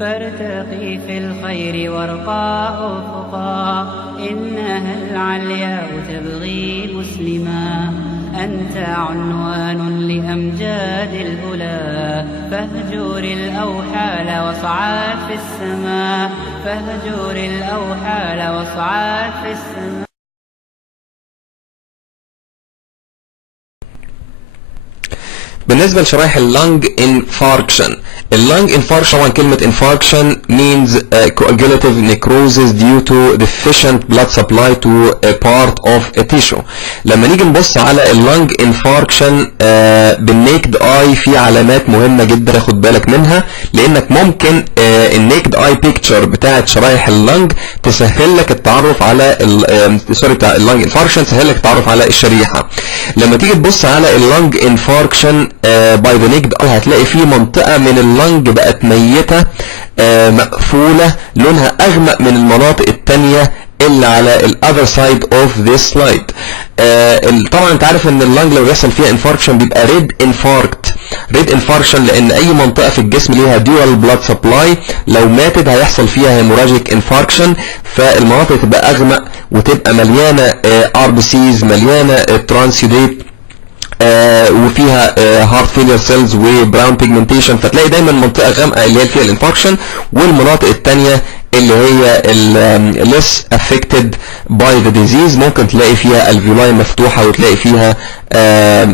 فارتقي في الخير وارقى أفقا، إنها العلياء تبغي مسلما. أنت عنوان لأمجاد الأولى، فاهجر الأوحال واصعد في السماء، فاهجر الأوحال واصعد في السماء. بالنسبة لشرايح اللنج انفاركشن، اللنج انفاركشن طبعا كلمة انفاركشن means coagulative necrosis due to deficient blood supply to a part of a tissue. لما نيجي نبص على اللنج انفاركشن بالنيكد اي في علامات مهمة جدا تاخد بالك منها، لانك ممكن النيكد اي بيكتشر بتاعت شرايح اللنج تسهل لك التعرف على بتاع اللنج انفاركشن، تسهل لك التعرف على الشريحة. لما تيجي تبص على اللنج انفاركشن باي ذا نيكد اي هتلاقي في منطقة من اللنج بقت ميتة مقفولة لونها اغمق من المناطق التانية اللي على الاذر سايد اوف ذيس سلايد. طبعا انت عارف ان اللنج لو بيحصل فيها انفاركشن بيبقى ريد انفاركت، ريد انفاركشن لان اي منطقة في الجسم ليها ديوال بلاد سبلاي، لو ماتت هيحصل فيها هيموراجيك انفاركشن، فالمناطق تبقى اغمق وتبقى مليانة ار بي سيز، مليانة ترانسيوديت، وفيها هارت فيلير سيلز وبراون بيجمنتيشن، فتلاقي دايما منطقه غامقه اللي هي فيها الانفاركشن، والمناطق الثانيه اللي هي less affected by the disease ممكن تلاقي فيها الفيولاي مفتوحه وتلاقي فيها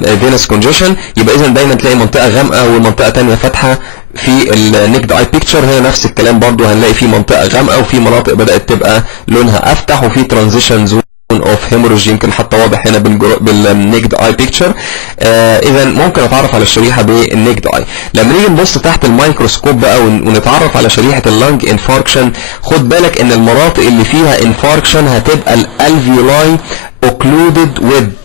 venous congestion. يبقى اذا دايما تلاقي منطقه غامقه ومنطقه ثانيه فاتحه. في النيكد اي بيكتشر هنا نفس الكلام برضو، هنلاقي في منطقه غامقه وفي مناطق بدات تبقى لونها افتح وفي ترانزيشنز اوف هيموريج يمكن حتى واضح هنا بالنيكد اي بيكتشر. اذا ممكن اتعرف على الشريحه بالنيكد اي. لما نيجي نبص تحت الميكروسكوب بقى ونتعرف على شريحه اللنج انفاركشن، خد بالك ان المناطق اللي فيها انفاركشن هتبقى الالفيولاي اوكلودد with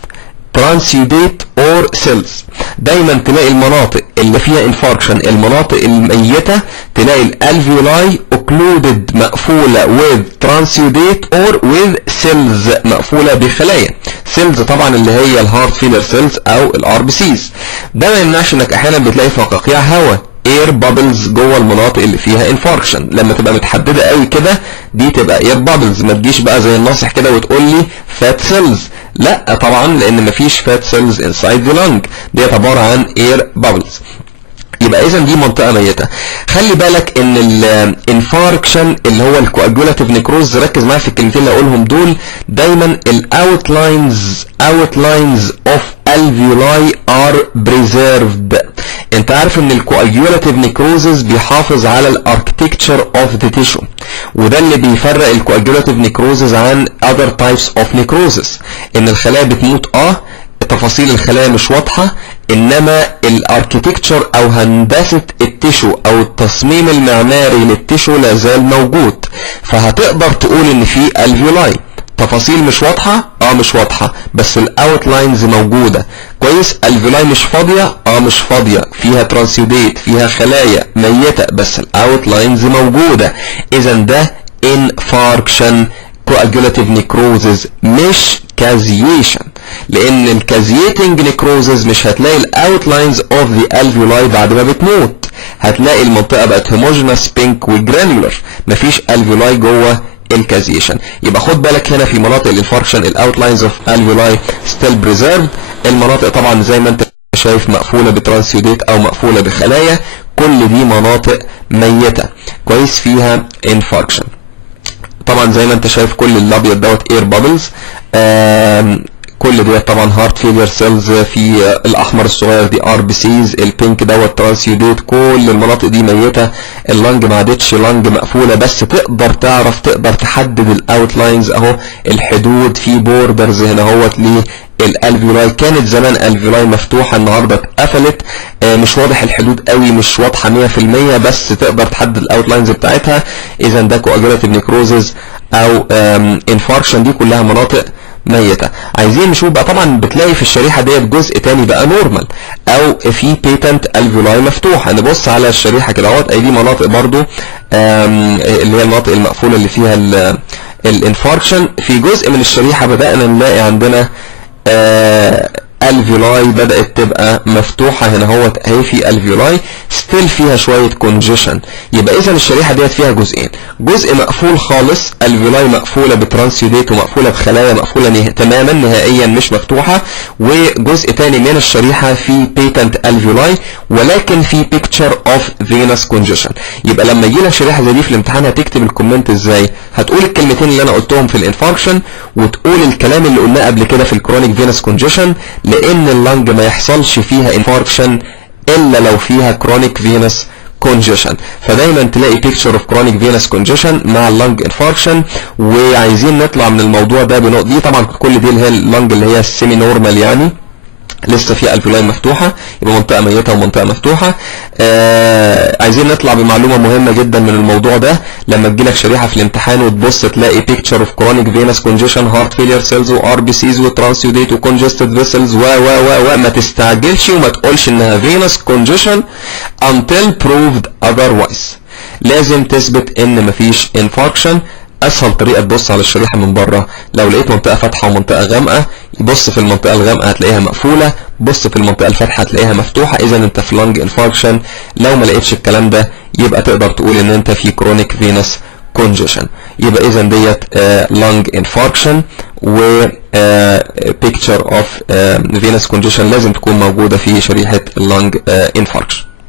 transudate or cells. دايما تلاقي المناطق اللي فيها انفاركشن، المناطق الميتة، تلاقي الالفيولاي اوكلودد مقفولة with transudate or with cells مقفولة بخلايا. سيلز طبعا اللي هي الهارت فيلر سيلز او الار بي سيز. ده ما يمنعش انك احيانا بتلاقي فقاقيع هواء اير بابلز جوه المناطق اللي فيها انفاركشن. لما تبقى متحدده قوي كده دي تبقى اير بابلز، ما تجيش بقى زي الناصح كده وتقول لي فات سيلز، لا طبعا لان مفيش فات سيلز انسايد ذا لنج، دي عباره عن اير بابلز. يبقى اذا دي منطقه ميته. خلي بالك ان الانفاركشن اللي هو الكواجولاتيف نيكروز، ركز معايا في الكلمتين اللي هقولهم دول، دايما الاوتلاينز اوف alveoli are preserved. انت عارف ان الكواجولاتيف نيكروزز بيحافظ على الاركتكتشر اوف ذا تيشو، وده اللي بيفرق الكواجولاتيف نيكروزز عن other types of necrosis. ان الخلايا بتموت تفاصيل الخلايا مش واضحة، انما الاركتكتشر او هندسة التيشو او التصميم المعماري للتيشو لازال موجود. فهتقدر تقول ان في الفيولاي تفاصيل مش واضحة، مش واضحة، بس الاوتلاينز موجودة كويس. الفيولاي مش فاضية، مش فاضية، فيها ترانسيوديت، فيها خلايا ميتة، بس الاوتلاينز موجودة. اذا ده انفاركشن coagulative necrosis مش كازيشن، لان الكازيتنج نيكروزز مش هتلاقي الاوتلاينز اوف ذا الفيولاي بعد ما بتموت، هتلاقي المنطقه بقت هوموجينس بينك وجرانيولر، مفيش الفيولاي جوه الكازيشن. يبقى خد بالك هنا في مناطق الانفاركشن الاوتلاينز اوف الفيولاي ستيل بريزيرفد. المناطق طبعا زي ما انت شايف مقفوله بترانسيوديت او مقفوله بخلايا، كل دي مناطق ميته كويس فيها انفاركشن. طبعا زي ما انت شايف كل الابيض دوت اير بابلز، كل دي طبعا هارت فيلير سيلز، في الاحمر الصغير دي ار بي سيز، البينك دوت ترانسيوديت، كل المناطق دي ميته. اللنج ما عادتش لنج مقفوله، بس تقدر تحدد الاوتلاينز اهو، الحدود في بوردرز هنا اهوت للالفيولاي. كانت زمان الفيولاي مفتوحه، النهارده اتقفلت، مش واضح الحدود قوي، مش واضحه 100%، بس تقدر تحدد الاوتلاينز بتاعتها. اذا ده كواجولاتيف نيكروزز او انفاركشن، دي كلها مناطق ميته. عايزين نشوف بقى، طبعا بتلاقي في الشريحه ديت جزء تاني بقى نورمال او في بيتنت الفيولاي مفتوح. نبص على الشريحه كده اهوت، دي مناطق برضو اللي هي المناطق المقفوله اللي فيها الانفاركشن. في جزء من الشريحه بدانا نلاقي عندنا الفيولاي بدأت تبقى مفتوحة هنا اهوت اهي في الفيولاي، ستيل فيها شوية كونجيشن. يبقى اذا الشريحة ديت فيها جزئين، جزء مقفول خالص، الفيولاي مقفولة بترانسيوديت ومقفولة بخلايا مقفولة تماما نهائيا مش مفتوحة، وجزء تاني من الشريحة في بيتنت الفيولاي ولكن في بيكتشر اوف فينس كونجيشن. يبقى لما يجي لك شريحة زي دي في الامتحان هتكتب الكومنت ازاي؟ هتقول الكلمتين اللي انا قلتهم في الانفاركشن، وتقول الكلام اللي قلناه قبل كده في الكرونيك فينس كونجيشن، لان اللنج ما يحصلش فيها انفاركشن الا لو فيها كرونيك فينس كونجيشن. فدايما تلاقي بيكتشر اوف كرونيك فينس كونجيشن مع اللنج انفاركشن. وعايزين نطلع من الموضوع ده بنقطة دي، طبعا كل دي اللي هي اللنج اللي هي السيمي نورمال، يعني لسه في الفيولاي مفتوحة، يبقى منطقة ميتة ومنطقة مفتوحة. عايزين نطلع بمعلومة مهمة جدا من الموضوع ده. لما تجيلك شريحة في الامتحان وتبص تلاقي picture of chronic venous congestion, heart failure cells و RBCs و transudate و congested vessels ما تستعجلش وما تقولش انها venous congestion until proved otherwise. لازم تثبت ان مفيش infarction. اسهل طريقه تبص على الشريحه من بره، لو لقيت منطقه فاتحه ومنطقه غامقه بص في المنطقه الغامقه هتلاقيها مقفوله، بص في المنطقه الفاتحه هتلاقيها مفتوحه، اذا انت في لانج انفاركشن. لو ما لقيتش الكلام ده يبقى تقدر تقول ان انت في كرونيك فينس كونجيشن. يبقى اذا ديت لانج انفاركشن و بيكتشر اوف فينس كونجيشن لازم تكون موجوده في شريحه اللانج انفاركشن.